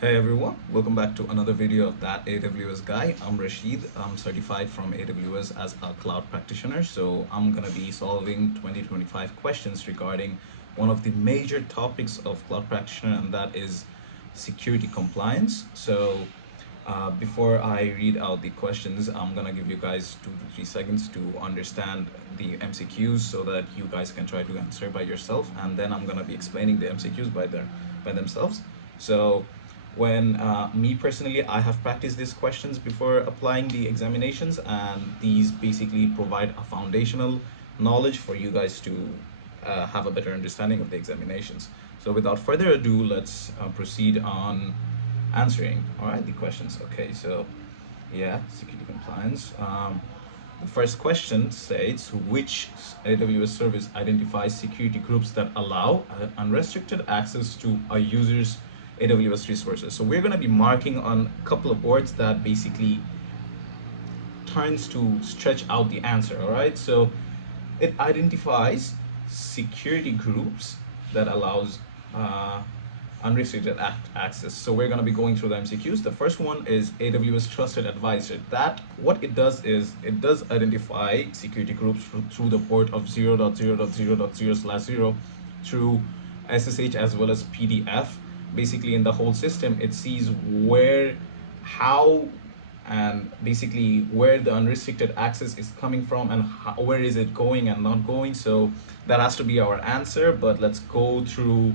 Hey everyone, welcome back to another video of That AWS Guy. I'm Rashid. I'm certified from AWS as a cloud practitioner. So I'm going to be solving 2025 questions regarding one of the major topics of cloud practitioner, and that is security compliance. Before I read out the questions, I'm going to give you guys 2 to 3 seconds to understand the MCQs so that you guys can try to answer by yourself. And then I'm going to be explaining the MCQs by themselves. So when me personally, I have practiced these questions before applying the examinations, and these basically provide a foundational knowledge for you guys to have a better understanding of the examinations. So without further ado, let's proceed on answering all right the questions. Okay, so yeah, security compliance. The first question states, which AWS service identifies security groups that allow unrestricted access to a user's AWS resources? So we're going to be marking on a couple of words that basically turns to stretch out the answer. All right, so it identifies security groups that allows unrestricted access. So we're going to be going through the MCQs. The first one is AWS Trusted Advisor. That what it does is it does identify security groups through the port of 0.0.0.0/0 through SSH as well as PDF. Basically, in the whole system, it sees where, how, and basically where the unrestricted access is coming from and where is it going and not going. So that has to be our answer, but let's go through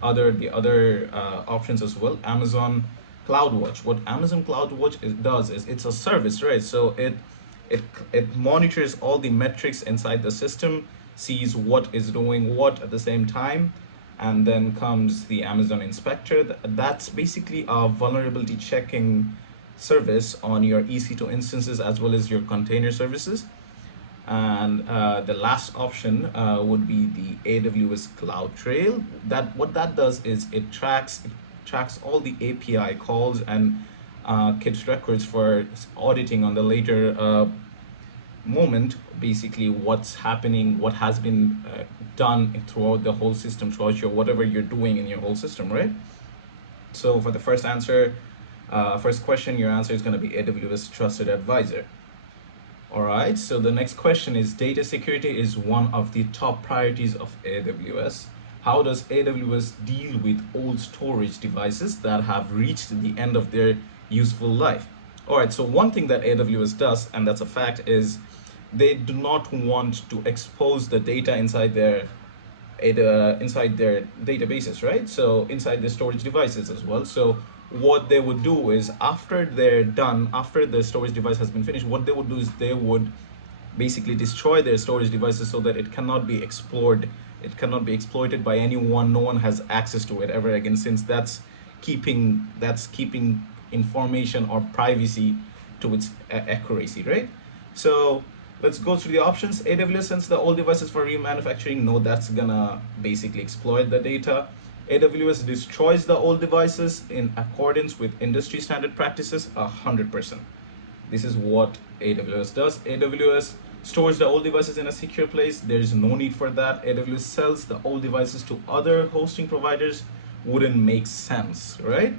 the other options as well. Amazon CloudWatch. What Amazon CloudWatch does is it's a service, right? So it monitors all the metrics inside the system, sees what is doing what at the same time, and then comes the Amazon Inspector. That's basically a vulnerability checking service on your EC2 instances as well as your container services. And the last option would be the AWS CloudTrail. What that does is it tracks all the API calls and keeps records for auditing on the later moment, basically what's happening, what has been done throughout the whole system, throughout your whatever you're doing in your whole system, right? So for the first answer, first question, your answer is going to be AWS Trusted Advisor. All right, so the next question is, data security is one of the top priorities of AWS. How does AWS deal with old storage devices that have reached the end of their useful life? All right, so one thing that AWS does, and that's a fact, is they do not want to expose the data inside their databases, right? So inside the storage devices as well. So what they would do is, after they're done, after the storage device has been finished, what they would do is they would basically destroy their storage devices so that it cannot be explored, it cannot be exploited by anyone. No one has access to it ever again, since that's keeping information or privacy to its accuracy, right? So let's go through the options. AWS sends the old devices for remanufacturing. No, that's gonna basically exploit the data. AWS destroys the old devices in accordance with industry standard practices. 100%. This is what AWS does. AWS stores the old devices in a secure place. There's no need for that. AWS sells the old devices to other hosting providers. Wouldn't make sense, right?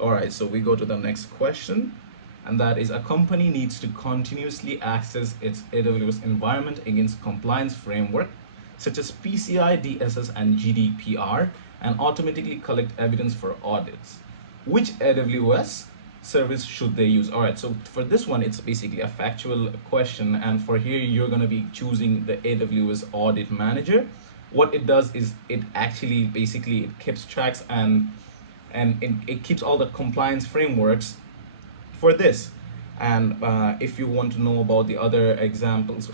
All right, so we go to the next question, and that is, a company needs to continuously access its AWS environment against compliance framework such as PCI DSS and GDPR, and automatically collect evidence for audits. Which AWS service should they use? All right, so for this one, it's basically a factual question, and for here you're going to be choosing the AWS Audit Manager. What it does is it actually basically it keeps tracks and it keeps all the compliance frameworks for this. And if you want to know about the other examples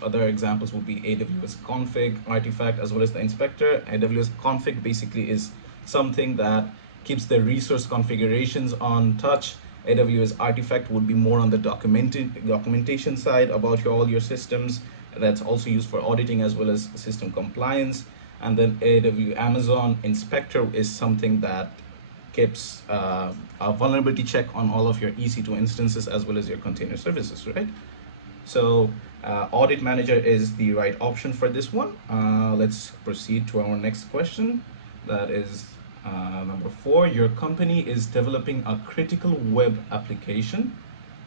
would be AWS Config, Artifact, as well as the Inspector. AWS Config basically is something that keeps the resource configurations on touch. AWS Artifact would be more on the documentation side about all your systems. That's also used for auditing as well as system compliance. And then Amazon Inspector is something that keeps a vulnerability check on all of your EC2 instances as well as your container services, right? So Audit Manager is the right option for this one. Let's proceed to our next question. That is, Number 4, your company is developing a critical web application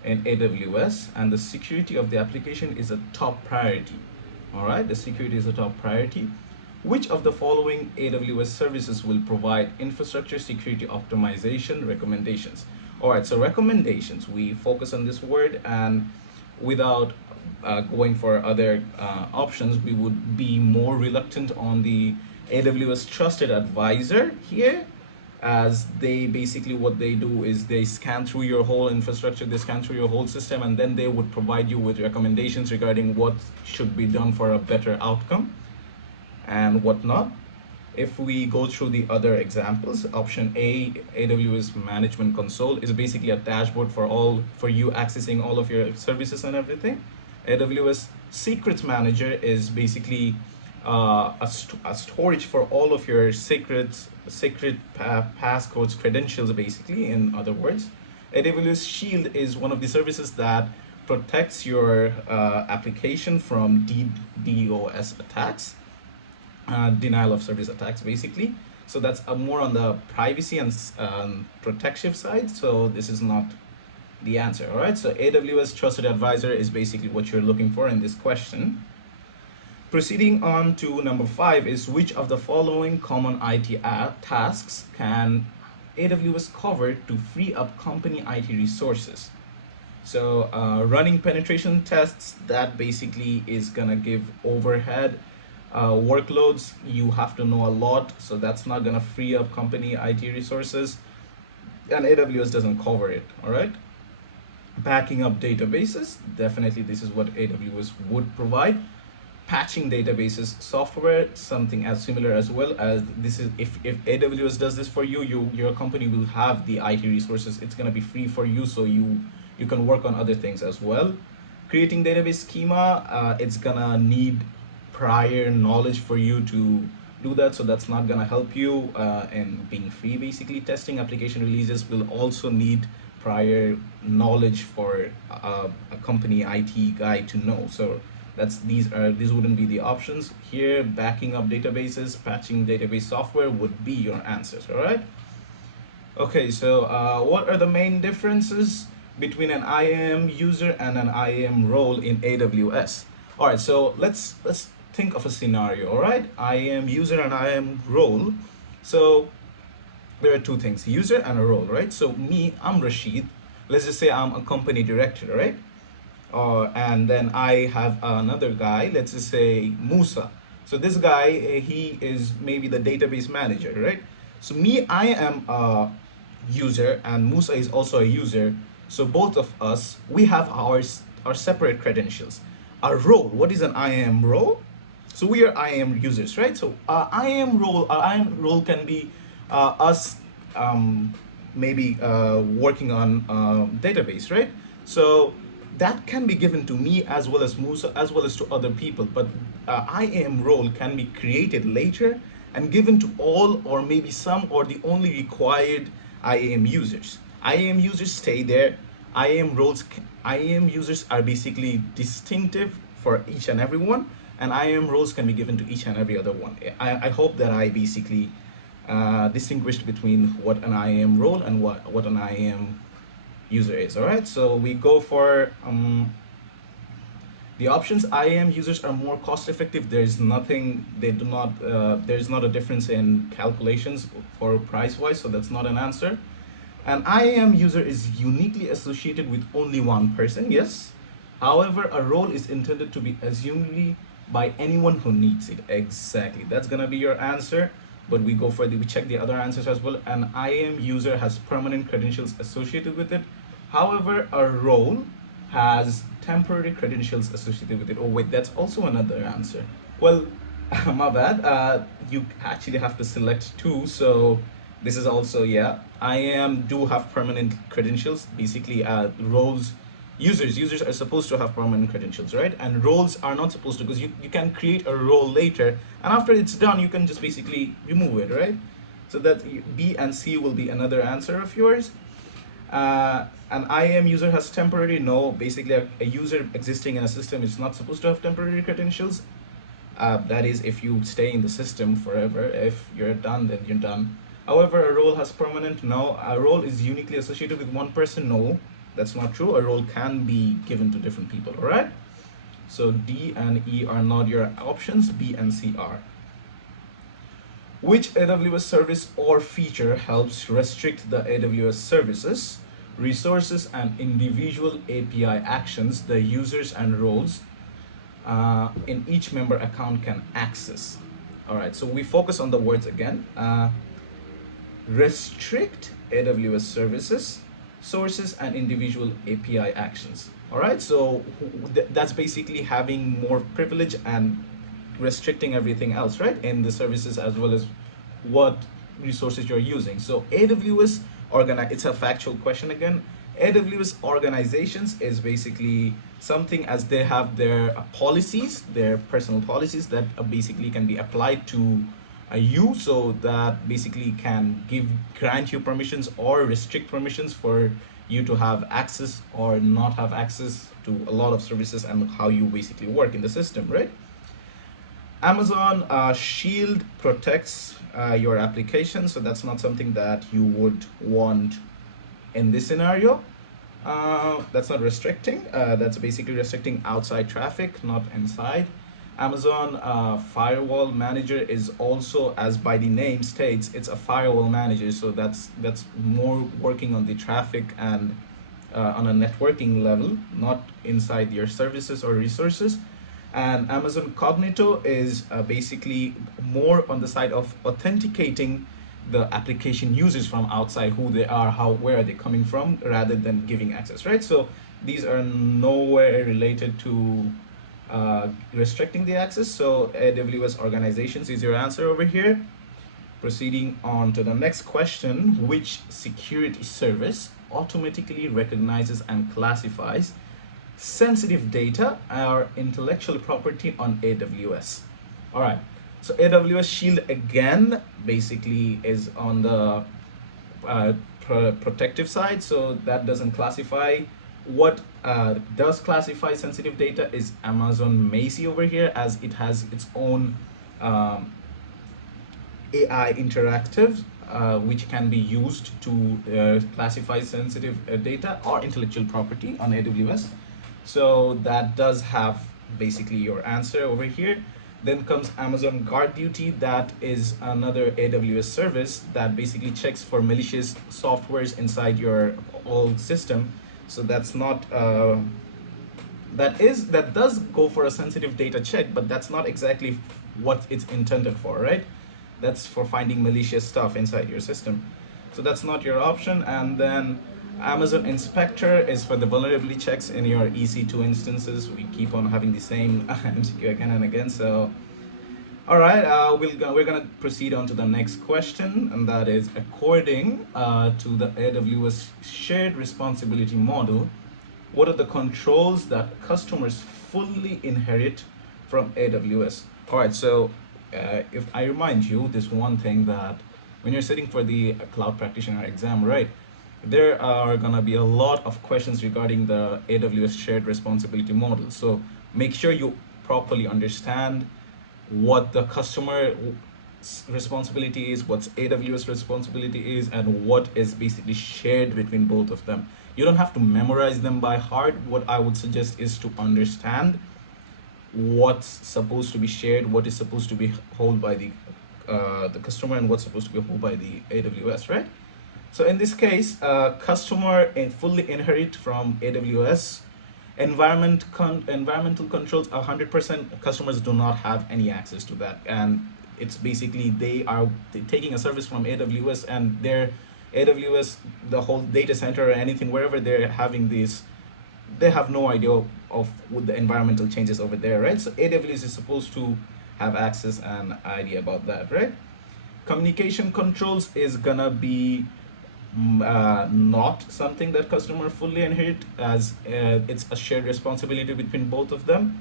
in AWS, and the security of the application is a top priority. All right, the security is a top priority. Which of the following AWS services will provide infrastructure security optimization recommendations? All right, so recommendations, we focus on this word, and without going for other options, we would be more reluctant on the AWS Trusted Advisor here, as they basically, what they do is they scan through your whole infrastructure, they scan through your whole system, and then they would provide you with recommendations regarding what should be done for a better outcome and whatnot. If we go through the other examples, option A, AWS Management Console, is basically a dashboard for you accessing all of your services and everything. AWS Secrets Manager is basically a storage for all of your secret passcodes, credentials, basically, in other words. AWS Shield is one of the services that protects your application from DDoS attacks. Denial of service attacks, basically. So that's more on the privacy and protection side. So this is not the answer. All right, so AWS Trusted Advisor is basically what you're looking for in this question. Proceeding on to number 5 is, which of the following common IT tasks can AWS cover to free up company IT resources? So running penetration tests, that basically is gonna give overhead workloads. You have to know a lot, so that's not gonna free up company IT resources, and AWS doesn't cover it. All right, backing up databases, definitely this is what AWS would provide. Patching databases software, something as similar as well, as this is, if AWS does this for you, your company will have the IT resources, it's gonna be free for you, so you can work on other things as well. Creating database schema, it's gonna need prior knowledge for you to do that, so that's not gonna help you in being free, basically. Testing application releases will also need prior knowledge for a company IT guy to know, so these wouldn't be the options here. Backing up databases, patching database software would be your answers. All right, okay, so what are the main differences between an IAM user and an IAM role in AWS? All right, so let's think of a scenario. All right, IAM user and IAM role. So there are two things, user and a role, right? So me, I'm Rashid. Let's just say I'm a company director, right? And then I have another guy, let's just say Musa. So this guy, he is maybe the database manager, right? So me, I am a user, and Musa is also a user. So both of us, we have our separate credentials. Our role, what is an IAM role? So we are IAM users, right? So our IAM role can be us maybe working on database, right? So that can be given to me as well as Musa, as well as to other people. But IAM role can be created later and given to all, or maybe some, or the only required IAM users. IAM users stay there. IAM users are basically distinctive for each and every one, and IAM roles can be given to each and every other one. I hope that I basically distinguished between what an IAM role and what an IAM user is. All right, so we go for the options. IAM users are more cost effective. There's nothing, there's not a difference in calculations for price wise, so that's not an answer. An IAM user is uniquely associated with only one person, yes. However, a role is intended to be assumed by anyone who needs it. Exactly, that's gonna be your answer. But we check the other answers as well. An IAM user has permanent credentials associated with it. However, a role has temporary credentials associated with it. Oh wait, that's also another answer. Well, my bad. You actually have to select two. So this is also, yeah, IAM do have permanent credentials. Basically, roles, users are supposed to have permanent credentials, right? And roles are not supposed to, because you can create a role later, and after it's done, you can just basically remove it, right? So that B and C will be another answer of yours. An IAM user has temporary, no, basically a user existing in a system is not supposed to have temporary credentials. That is if you stay in the system forever. If you're done, then you're done. However, a role has permanent? No. A role is uniquely associated with one person? No, that's not true. A role can be given to different people, all right? So D and E are not your options, B and C are. Which AWS service or feature helps restrict the AWS services, resources, and individual API actions the users and roles in each member account can access? All right, so we focus on the words again. Restrict AWS services, sources, and individual API actions. All right, so that's basically having more privilege and restricting everything else, right, in the services as well as what resources you're using. So AWS it's a factual question again. AWS organizations is basically something as they have their policies, their personal policies that basically can be applied to you, so that basically can grant you permissions or restrict permissions for you to have access or not have access to a lot of services and how you basically work in the system, right? Amazon Shield protects your application, so that's not something that you would want in this scenario. That's not restricting. That's basically restricting outside traffic, not inside. Amazon Firewall Manager is also, as by the name states, it's a firewall manager. So that's more working on the traffic and on a networking level, not inside your services or resources. And Amazon Cognito is basically more on the side of authenticating the application users from outside, who they are, where are they coming from, rather than giving access, right? So these are nowhere related to restricting the access. So AWS organizations is your answer over here. Proceeding on to the next question, which security service automatically recognizes and classifies sensitive data or intellectual property on AWS? All right, so AWS Shield again basically is on the protective side, so that doesn't classify. What does classify sensitive data is Amazon Macy over here, as it has its own AI interactive, which can be used to classify sensitive data or intellectual property on AWS. So that does have basically your answer over here. Then comes Amazon Guard Duty. That is another AWS service that basically checks for malicious softwares inside your old system. So that's not that does go for a sensitive data check, but that's not exactly what it's intended for, right? That's for finding malicious stuff inside your system. So that's not your option. And then Amazon Inspector is for the vulnerability checks in your EC2 instances. We keep on having the same MCQ again and again. So, all right, we're gonna proceed on to the next question, and that is, according to the AWS shared responsibility model, what are the controls that customers fully inherit from AWS? All right, so if I remind you this one thing, that when you're sitting for the cloud practitioner exam, right, there are gonna be a lot of questions regarding the AWS shared responsibility model. So make sure you properly understand what the customer responsibility is, what's AWS responsibility is, and what is basically shared between both of them. You don't have to memorize them by heart. What I would suggest is to understand what's supposed to be shared, what is supposed to be held by the customer, and what's supposed to be held by the AWS, right? So in this case, customer fully inherit from AWS. Environmental controls, 100% customers do not have any access to that, and it's basically they are taking a service from AWS, and their AWS, the whole data center or anything, wherever they're having this, they have no idea of what the environmental changes over there, right? So AWS is supposed to have access and idea about that, right? Communication controls is gonna be not something that customer fully inherit, as it's a shared responsibility between both of them.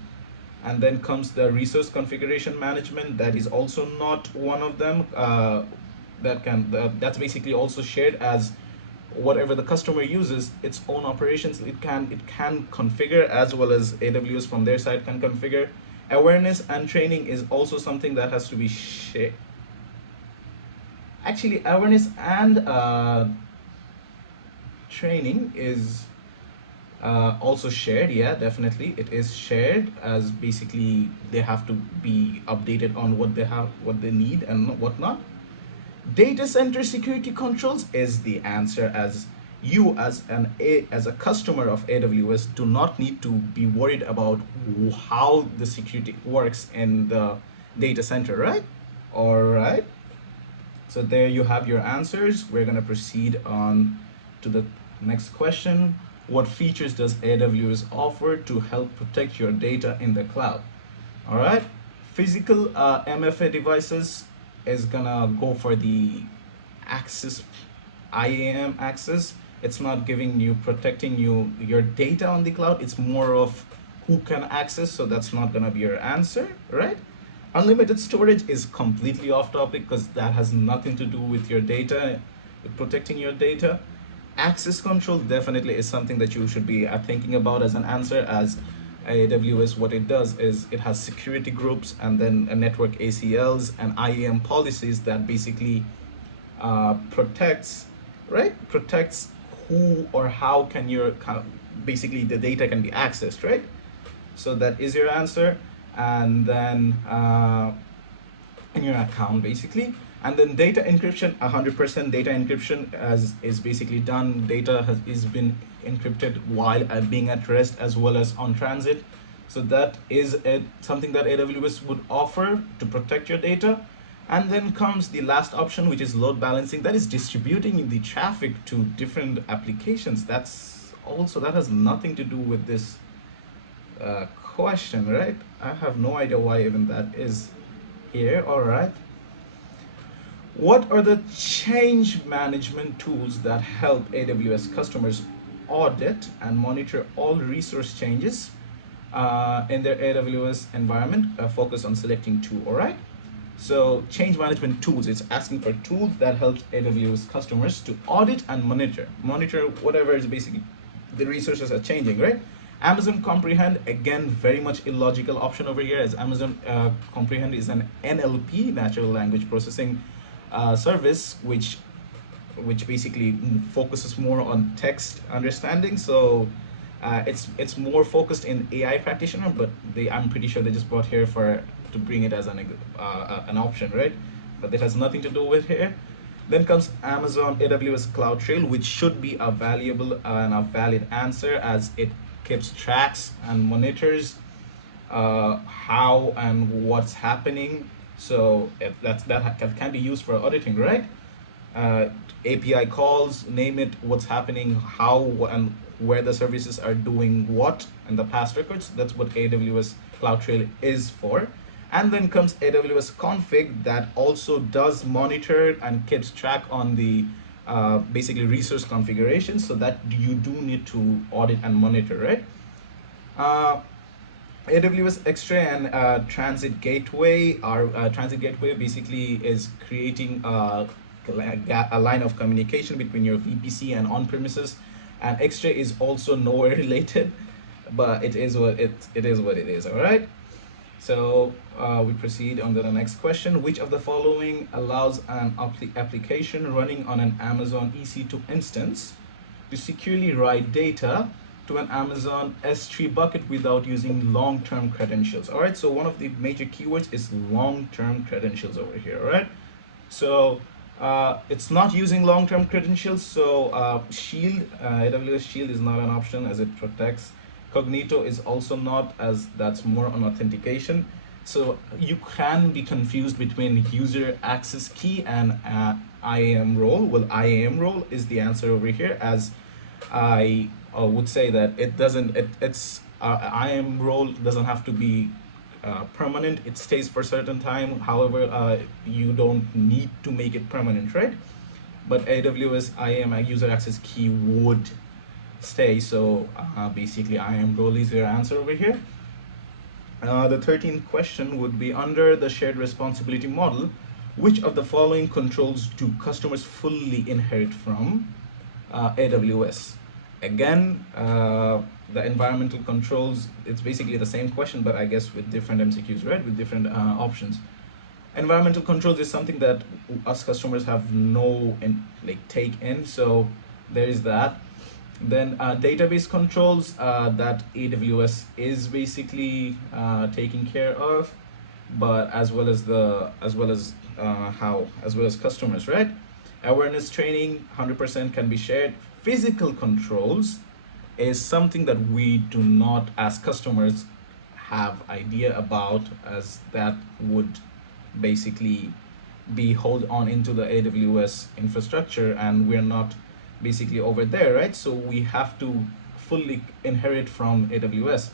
And then comes the resource configuration management. That is also not one of them. That's basically also shared, as whatever the customer uses, its own operations, it can configure, as well as AWS from their side can configure. Awareness and training is also something that has to be shared. Actually, awareness and training is also shared. Yeah, definitely it is shared, as basically they have to be updated on what they have, what they need and whatnot. Data center security controls is the answer, as you as a customer of AWS do not need to be worried about how the security works in the data center, right? All right. So there you have your answers. We're going to proceed on to the next question. What features does AWS offer to help protect your data in the cloud? All right. Physical MFA devices is gonna go for the access, IAM access. It's not giving you, protecting your data on the cloud. It's more of who can access, so that's not gonna be your answer, right? Unlimited storage is completely off topic because that has nothing to do with your data, with protecting your data. Access control definitely is something that you should be thinking about as an answer, as AWS, what it does is it has security groups and then a network ACLs and IAM policies that basically protects, right? Protects who or how can your, basically the data can be accessed, right? So that is your answer. And then in your account basically. And then data encryption, 100% data encryption as is basically done. Data is been encrypted while being at rest as well as on transit. So that is something that AWS would offer to protect your data. And then comes the last option, which is load balancing. That is distributing the traffic to different applications. That's also, that has nothing to do with this question, right? I have no idea why even that is here. All right. What are the change management tools that help AWS customers audit and monitor all resource changes in their AWS environment? Focus on selecting two, all right? So change management tools, it's asking for tools that help AWS customers to audit and monitor whatever is basically the resources are changing, right? Amazon Comprehend, again, very much illogical option over here, as Amazon Comprehend is an NLP, natural language processing service, which basically focuses more on text understanding. So it's more focused in AI practitioner, but I'm pretty sure they just brought here for to bring it as an option, right? But it has nothing to do with here. Then comes Amazon AWS CloudTrail, which should be a valuable and a valid answer, as it keeps tracks and monitors how and what's happening. So that can be used for auditing, right? API calls, name it, what's happening, how and where the services are doing what, and the past records. That's what AWS CloudTrail is for. And then comes AWS config, that also does monitor and keeps track on the basically resource configuration, so that you do need to audit and monitor, right? AWS X-Ray and Transit Gateway. Our Transit Gateway basically is creating a line of communication between your VPC and on-premises, and X-Ray is also nowhere related, but it is what it is what it is. All right. So we proceed on to the next question. Which of the following allows an application running on an Amazon EC2 instance to securely write data to an Amazon S3 bucket without using long-term credentials? All right, so one of the major keywords is long-term credentials over here. All right, so it's not using long-term credentials, so Shield, AWS Shield is not an option, as it protects. Cognito is also not, as that's more on authentication. So you can be confused between user access key and IAM role. Well, IAM role is the answer over here, as I would say that it doesn't, it's IAM role doesn't have to be permanent. It stays for a certain time. However, you don't need to make it permanent, right? But AWS IAM, user access key, would stay. So basically IAM role is your answer over here. The 13th question would be, under the shared responsibility model, which of the following controls do customers fully inherit from AWS? Again, the environmental controls, it's basically the same question, but I guess with different MCQs, right? With different options. Environmental controls is something that us customers have no take in, so there is that. Then database controls that AWS is basically taking care of, but as well as customers, right? Awareness training 100% can be shared. Physical controls is something that we do not, as customers, have idea about, as that would basically be hold on into the AWS infrastructure, and we're not basically over there, right? So we have to fully inherit from AWS.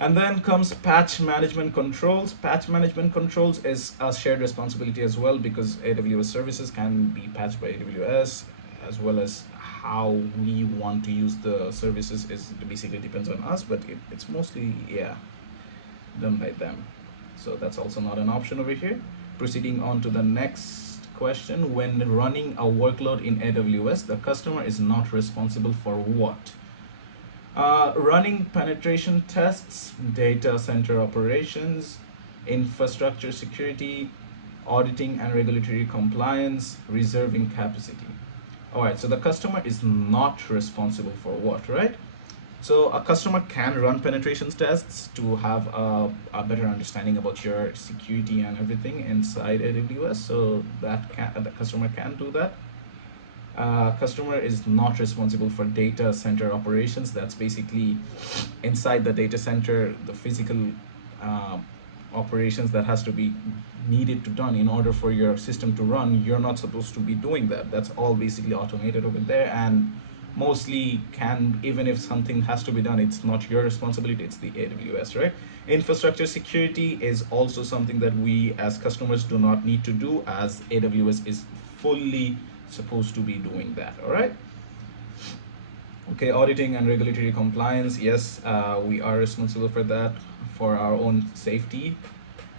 And then comes patch management controls. Patch management controls is a shared responsibility as well, because AWS services can be patched by AWS, as well as how we want to use the services is basically depends on us, but it's mostly, yeah, done by them. So that's also not an option over here. Proceeding on to the next question. When running a workload in AWS, the customer is not responsible for what? Running penetration tests, data center operations, infrastructure security, auditing and regulatory compliance, reserving capacity. All right, so the customer is not responsible for what, right? So a customer can run penetration tests to have a better understanding about your security and everything inside AWS. So the customer can do that. Customer is not responsible for data center operations. That's basically inside the data center, the physical operations that has to be needed to done in order for your system to run. You're not supposed to be doing that. That's all basically automated over there, and mostly even if something has to be done, it's not your responsibility, it's the AWS, right? Infrastructure security is also something that we as customers do not need to do, as AWS is fully supposed to be doing that. All right. Okay, auditing and regulatory compliance, yes, we are responsible for that, for our own safety.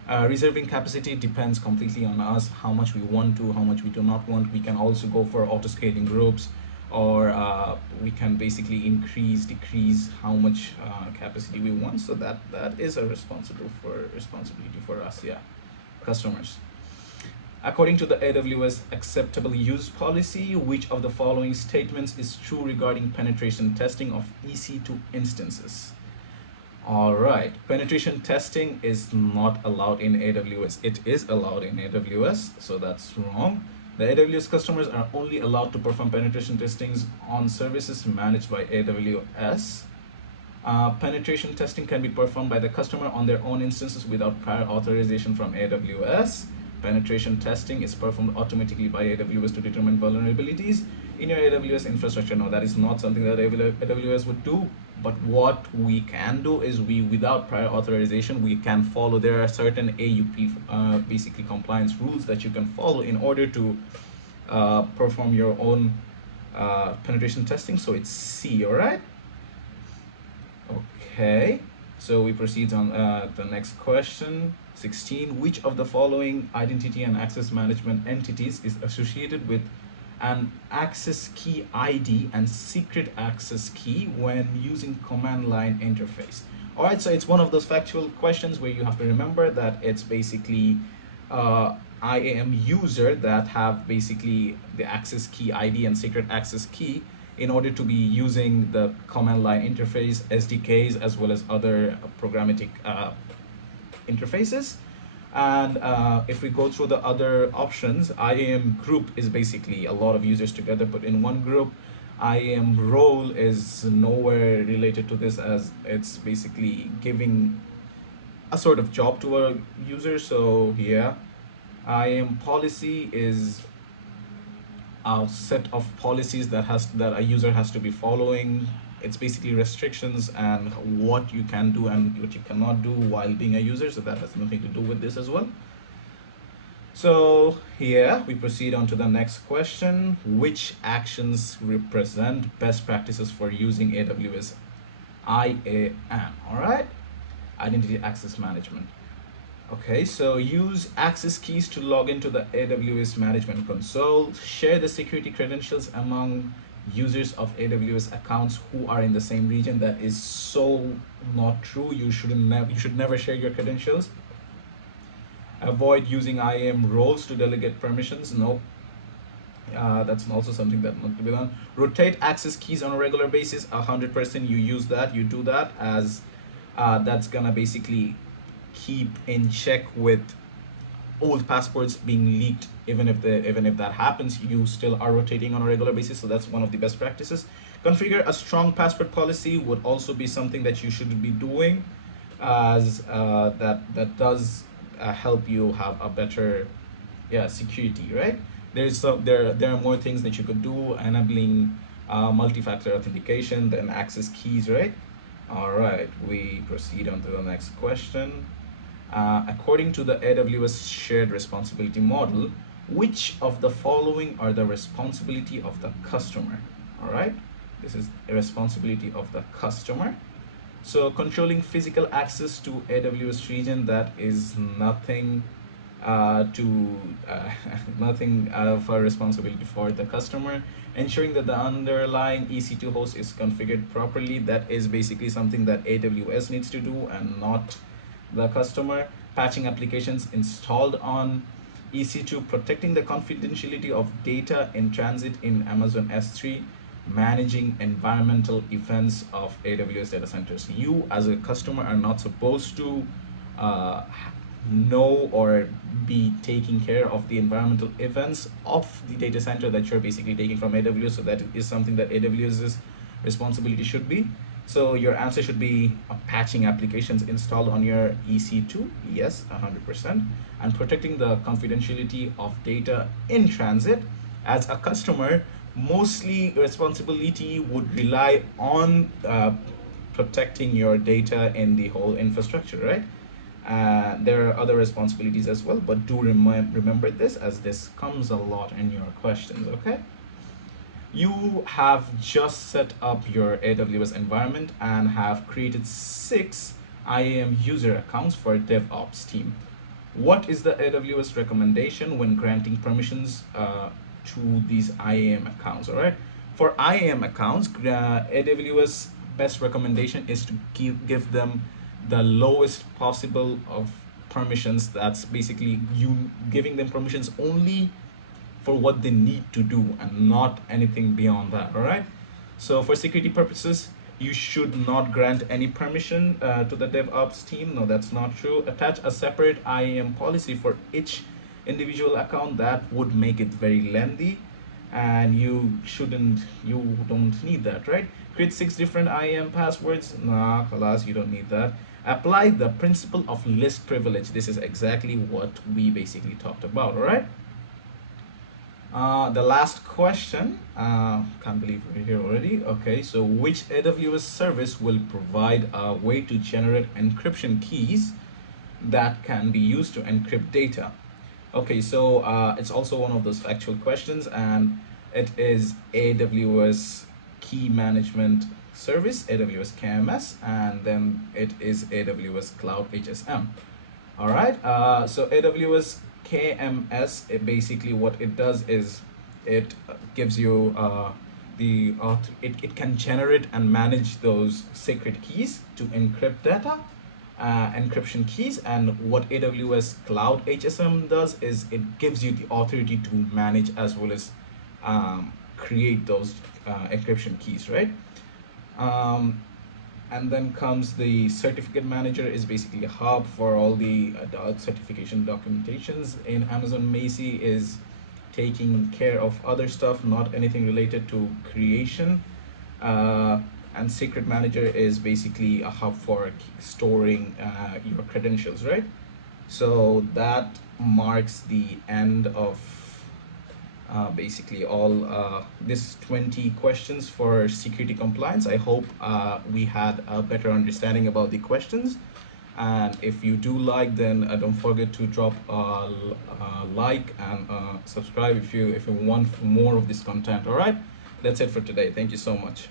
Reserving capacity depends completely on us, how much we want to, how much we do not want. We can also go for auto-scaling groups, or we can basically increase, decrease how much capacity we want. So that is a responsibility for us, yeah, customers. According to the AWS acceptable use policy, which of the following statements is true regarding penetration testing of EC2 instances? All right, penetration testing is not allowed in AWS. It is allowed in AWS, so that's wrong. The AWS customers are only allowed to perform penetration testings on services managed by AWS. Penetration testing can be performed by the customer on their own instances without prior authorization from AWS. Penetration testing is performed automatically by AWS to determine vulnerabilities in your AWS infrastructure. Now, that is not something that AWS would do, but what we can do is without prior authorization, we can follow. There are certain AUP, basically compliance rules that you can follow in order to perform your own penetration testing. So it's C, all right? Okay, so we proceed on the next question. 16, which of the following identity and access management entities is associated with an access key ID and secret access key when using command line interface? All right, so it's one of those factual questions where you have to remember that it's basically IAM user that have basically the access key ID and secret access key in order to be using the command line interface, SDKs, as well as other programmatic interfaces. And if we go through the other options, IAM group is basically a lot of users together put in one group. IAM role is nowhere related to this, as it's basically giving a sort of job to a user. So yeah, IAM policy is a set of policies that a user has to be following. It's basically restrictions and what you can do and what you cannot do while being a user. So that has nothing to do with this as well. So yeah, we proceed on to the next question. Which actions represent best practices for using AWS IAM? All right, identity access management. Okay, so use access keys to log into the AWS Management Console. Share the security credentials among users of AWS accounts who are in the same region. That is so not true. You should never share your credentials. Avoid using IAM roles to delegate permissions. No, that's also something that not to be done. Rotate access keys on a regular basis. 100% you use that, you do that, as that's gonna basically keep in check with old passwords being leaked. Even if that happens, you still are rotating on a regular basis, so that's one of the best practices. Configure a strong password policy would also be something that you should be doing, as that does help you have a better, yeah, security, right? There are more things that you could do, enabling multi-factor authentication, then access keys, right? All right, we proceed on to the next question. According to the AWS shared responsibility model, which of the following are the responsibility of the customer? All right, this is a responsibility of the customer. So controlling physical access to AWS region, that is nothing to nothing of a responsibility for the customer. Ensuring that the underlying EC2 host is configured properly, that is basically something that AWS needs to do and not the customer. Patching applications installed on EC2, protecting the confidentiality of data in transit in Amazon S3, managing environmental events of AWS data centers. You as a customer are not supposed to uh, know or be taking care of the environmental events of the data center that you're basically taking from AWS. So that is something that AWS's responsibility should be. So your answer should be patching applications installed on your EC2, yes, 100%, and protecting the confidentiality of data in transit. As a customer, mostly responsibility would rely on protecting your data in the whole infrastructure, right? There are other responsibilities as well, but do remember this, as this comes a lot in your questions, okay? You have just set up your AWS environment and have created 6 IAM user accounts for DevOps team. What is the AWS recommendation when granting permissions to these IAM accounts? All right. For IAM accounts, AWS best recommendation is to give them the lowest possible of permissions. That's basically you giving them permissions only for what they need to do and not anything beyond that. All right. So for security purposes, you should not grant any permission to the DevOps team. No, that's not true. Attach a separate IAM policy for each individual account. That would make it very lengthy, and you don't need that, right? Create 6 different IAM passwords. Nah, alas, you don't need that. Apply the principle of least privilege. This is exactly what we basically talked about. All right. The last question, can't believe we're here already. Okay, so which AWS service will provide a way to generate encryption keys that can be used to encrypt data? Okay, so it's also one of those factual questions, and it is AWS Key Management Service, AWS KMS, and then it is AWS Cloud HSM. All right, so AWS KMS, basically what it does is it gives you it can generate and manage those secret keys to encrypt data, encryption keys. And what AWS Cloud HSM does is it gives you the authority to manage as well as create those encryption keys, right? Um, and then comes the certificate manager, is basically a hub for all the certification documentations. In Amazon, Macy is taking care of other stuff, not anything related to creation. And secret manager is basically a hub for storing your credentials, right? So that marks the end of basically all this 20 questions for security compliance. I hope we had a better understanding about the questions, and if you do like, then don't forget to drop a like and subscribe if you want more of this content. All right, that's it for today. Thank you so much.